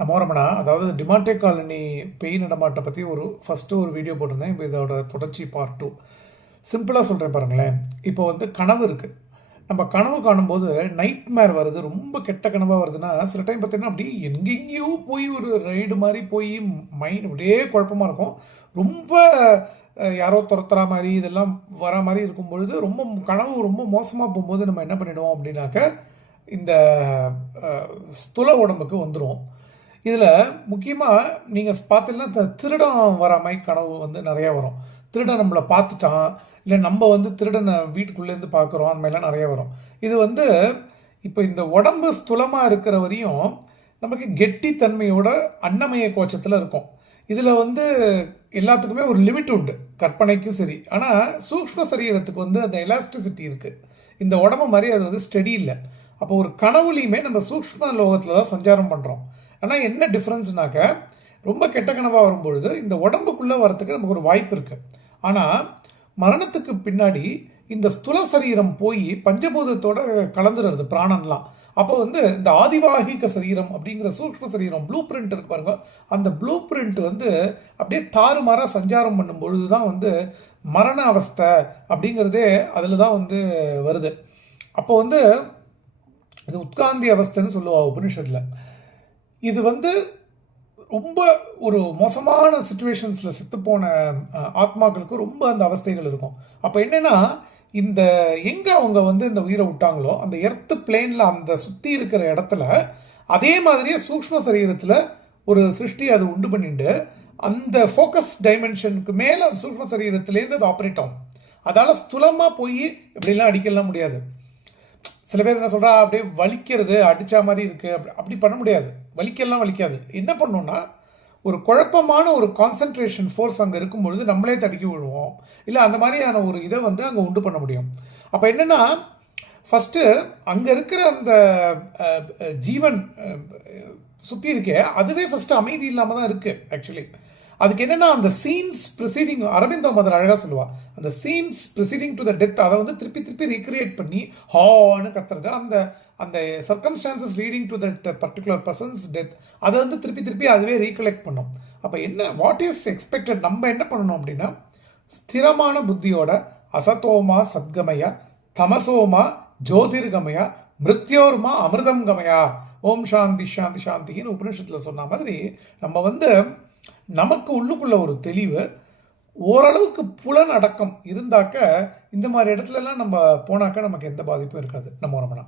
நம்ம ரமணா, அதாவது டிமாண்டே காலனி பேய் நடமாட்டை பற்றி ஃபஸ்ட்டு ஒரு வீடியோ போட்டிருந்தேன். இப்போ இதோட தொடர்ச்சி பார்ட் 2. சிம்பிளாக சொல்கிறேன் பாருங்களேன். இப்போ வந்து கனவு இருக்குது. நம்ம கனவு காணும்போது நைட் மேர் வருது, ரொம்ப கெட்ட கனவாக வருதுன்னா சில டைம் பார்த்தீங்கன்னா அப்படியே எங்கெங்கேயோ போய் ஒரு ரைடு மாதிரி போய் மைண்ட் அப்படியே குழப்பமாக இருக்கும். ரொம்ப யாரோ துரத்துற மாதிரி இதெல்லாம் வர மாதிரி இருக்கும் பொழுது கனவு ரொம்ப மோசமாக போகும்போது நம்ம என்ன பண்ணிடுவோம் அப்படின்னாக்க இந்த ஸ்துல உடம்புக்கு வந்துடும். இதில் முக்கியமாக நீங்கள் பார்த்தீங்கன்னா திருடன் வர மாதிரி கனவு வந்து நிறையா வரும். திருடன் நம்மளை பார்த்துட்டான், இல்லை நம்ம வந்து திருடனை வீட்டுக்குள்ளேருந்து பார்க்குறோம், அந்த மாதிரிலாம் நிறையா வரும். இது வந்து இப்போ இந்த உடம்பு ஸ்துலமாக இருக்கிற வரையும் நமக்கு கெட்டித்தன்மையோட அன்னமய கோச்சத்தில் இருக்கும். இதில் வந்து எல்லாத்துக்குமே ஒரு லிமிட் உண்டு, கற்பனைக்கும் சரி. ஆனால் சூக்ஷ்ம சரீரத்துக்கு வந்து அந்த எலாஸ்டிசிட்டி இருக்குது. இந்த உடம்பு மாதிரி அது வந்து ஸ்டெடி இல்லை. அப்போ ஒரு கனவுலையுமே நம்ம சூக்ஷ்ம லோகத்தில் தான் சஞ்சாரம் பண்ணுறோம். ஆனால் என்ன டிஃப்ரென்ஸ்னாக்க, ரொம்ப கெட்ட கனவாக வரும்பொழுது இந்த உடம்புக்குள்ளே வரத்துக்கு நமக்கு ஒரு வாய்ப்பு இருக்குது. ஆனால் மரணத்துக்கு பின்னாடி இந்த ஸ்துல சரீரம் போய் பஞ்சபூதத்தோட கலந்துடுறது பிராணன்லாம். அப்போ வந்து இந்த ஆதிவாகிக சரீரம் அப்படிங்கிற சூக்ஷ்ம சரீரம் ப்ளூ பிரிண்ட் இருக்கு பாருங்க, அந்த ப்ளூ பிரிண்ட் வந்து அப்படியே தாறுமாறாக சஞ்சாரம் பண்ணும் பொழுது தான் வந்து மரண அவஸ்தை அப்படிங்கிறதே அதில் தான் வந்து வருது. அப்போ வந்து இது உட்காந்தி அவஸ்தைன்னு சொல்லுவா உபனிஷத்தில். இது வந்து ரொம்ப ஒரு மோசமான சுச்சுவேஷன்ஸில் செத்துப்போன ஆத்மாக்களுக்கு ரொம்ப அந்த அவஸ்தைகள் இருக்கும். அப்போ என்னென்னா, இந்த எங்கே அவங்க வந்து இந்த உயிரை விட்டாங்களோ அந்த எர்த்து பிளேனில் அந்த சுற்றி இருக்கிற இடத்துல அதே மாதிரியே சூக்ஷ்ம சரீரத்தில் ஒரு சிருஷ்டி அது உண்டு பண்ணிட்டு அந்த ஃபோக்கஸ் டைமென்ஷனுக்கு மேலே சூக்ஷ்ம சரீரத்திலேருந்து அது ஆப்ரேட் ஆகும். அதால் ஸ்துலமாக போய் இப்படிலாம் அடிக்கலாம் முடியாது. சில பேர் என்ன சொல்கிறா, அப்படியே வலிக்கிறது அடித்தா மாதிரி இருக்குது, அப்படி பண்ண முடியாது. வலிக்கலாம் வலிக்காது. என்ன பண்ணோம்னா, ஒரு குழப்பமான ஒரு கான்சன்ட்ரேஷன் ஃபோர்ஸ் அங்கே இருக்கும் பொழுது நம்மளே தடுக்கி விழுவோம், இல்லை அந்த மாதிரியான ஒரு இதை வந்து அங்கே உண்டு பண்ண முடியும். அப்போ என்னென்னா, ஃபஸ்ட்டு அங்கே இருக்கிற அந்த ஜீவன் சுற்றி இருக்கே, அதுவே ஃபஸ்ட்டு அமைதி இல்லாமல் தான் இருக்குது ஆக்சுவலி. அதுக்கு என்னென்னா, அந்த சீன்ஸ் ப்ரிசீடிங், அரவிந்தோ முதல் அழகாக சொல்லுவாள், அந்த scenes preceding to the death, அதை வந்து திருப்பி திருப்பி ரீக்ரியேட் பண்ணி ஹான்னு கத்துறது, அந்த அந்த circumstances leading to that particular persons death, அதை வந்து திருப்பி திருப்பி அதுவே ரீகலெக்ட் பண்ணும். அப்போ என்ன, வாட் இஸ் எக்ஸ்பெக்டட், நம்ம என்ன பண்ணணும் அப்படின்னா, ஸ்திரமான புத்தியோட அசத்தோமா சத்கமயா, தமசோமா ஜோதிர்கமயா, மிருத்யோர்மா அமிர்தம் கமயா, ஓம் சாந்தி சாந்தி சாந்தின்னு உபனிஷத்தில் சொன்ன மாதிரி நம்ம வந்து நமக்கு உள்ளுக்குள்ள ஒரு தெளிவு, ஓரளவுக்கு புலன் அடக்கம் இருந்தாக்க இந்த மாதிரி இடத்துலலாம் நம்ம போனாக்க நமக்கு எந்த பாதிப்பும் இருக்காது. நம்ம ரமணா.